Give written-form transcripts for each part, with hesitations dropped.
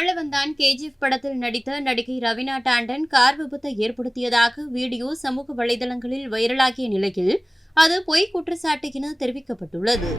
Vazhavanthan KGF படத்தில் நடித்த நடிகை ரவீனா டாண்டன் கார் விபத்தை ஏற்படுத்தியதாக வீடியோ சமூக வலைதளங்களில் வைரலாகிய நிலையில் அது பொய் குற்றச்சாட்டு என தெரிவிக்கப்பட்டுள்ளது.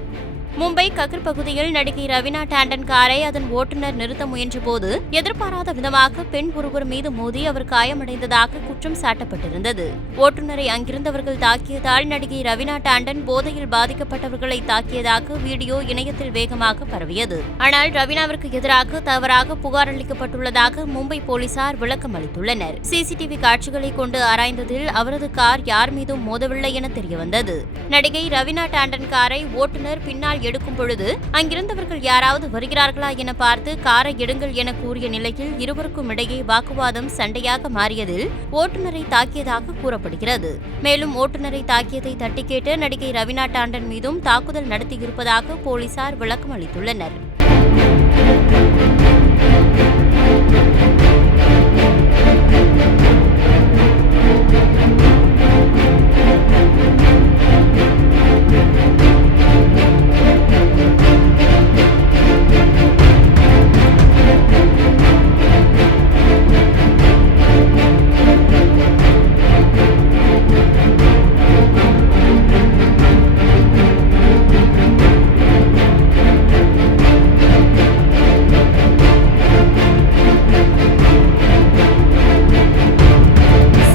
மும்பை கக்ர் பகுதியில் நடிகை ரவீனா டாண்டன் காரை அதன் ஓட்டுநர் நிறுத்த முயன்றபோது எதிர்பாராத விதமாக பெண் ஒருவர் மீது மோதி அவர் காயமடைந்ததாக குற்றம் சாட்டப்பட்டிருந்தது. ஓட்டுநரை அங்கிருந்தவர்கள் தாக்கியதால் நடிகை ரவீனா டாண்டன் போதையில் பாதிக்கப்பட்டவர்களை தாக்கியதாக வீடியோ இணையத்தில் வேகமாக பரவியது. ஆனால் ரவீனாவிற்கு எதிராக தவறாக புகார் அளிக்கப்பட்டுள்ளதாக மும்பை போலீசார் விளக்கம் அளித்துள்ளனர். சிசிடிவி காட்சிகளை கொண்டு ஆராய்ந்ததில் அவரது கார் யார் மீதும் மோதவில்லை என தெரியவந்தது. நடிகை ரவீனா டாண்டன் காரை ஓட்டுநர் பின்னால் எடுக்கும் பொழுது அங்கிருந்தவர்கள் யாராவது வருகிறார்களா என பார்த்து காரை எடுங்கள் என கூறிய நிலையில் இருவருக்கும் இடையே வாக்குவாதம் சண்டையாக மாறியதில் ஓட்டுநரை தாக்கியதாக கூறப்படுகிறது. மேலும் ஓட்டுநரை தாக்கியதை தட்டி கேட்டு நடிகை ரவீனா டாண்டன் மீதும் தாக்குதல் நடத்தியிருப்பதாக போலீசார் விளக்கம் அளித்துள்ளனர்.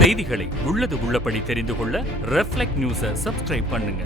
செய்திகளை உள்ளது உள்ளபடி தெரிந்து கொள்ள ரெஃப்ளெக்ட் நியூஸை சப்ஸ்கிரைப் பண்ணுங்க.